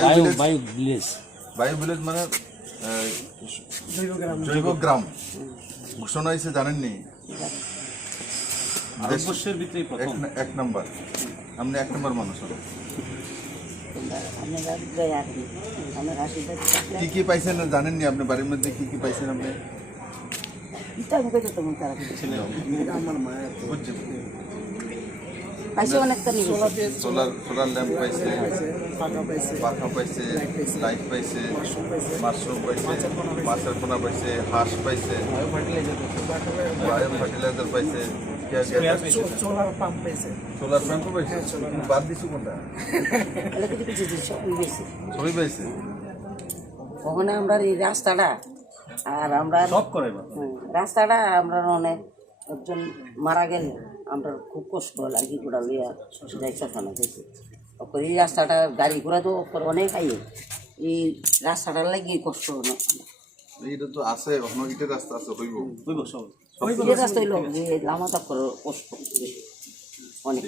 বায়ু ভিলেজ মানে জৈব গ্রাম ঘোষণা হয়েছে, জানেননি? ভারতবর্ষের ভিতরে এক নম্বর, আপনি 1 নম্বর মানুষ। কি কি পাইছেন জানেননি? আপনি বাড়ির মধ্যে কি কি পাইছেন? আপনি সোলার ল্যাম্প পাইছে, পাখা পাইছে, লাইট পাইছে, মাশরুম পাইছে, মাছের পোনা পাইছে, হাঁস পাইছে, বায়ো ফার্টিলাইজার পাইছে, সোলার পাম্প পাইছে। বাদ দিছো কোনটা? সবই পাইছে। ওখানে আমরা এই রাস্তাটা আর আমরা সব করে রাস্তাটা আমরা অনেক একজন মারা গেলে আমরা খুব কষ্ট লাগে ঘোড়া লইয়া যাই শ্মশানে গেছি। এই রাস্তাটা গাড়ি ঘোড়া তো অনেক আইয়ে, এই রাস্তাটার লাগে কষ্ট অনেক। এইটা তো আছে, এখনো ইটের রাস্তা আছে, হইব রাস্তা হইল যে লামাতা করে কষ্ট অনেক।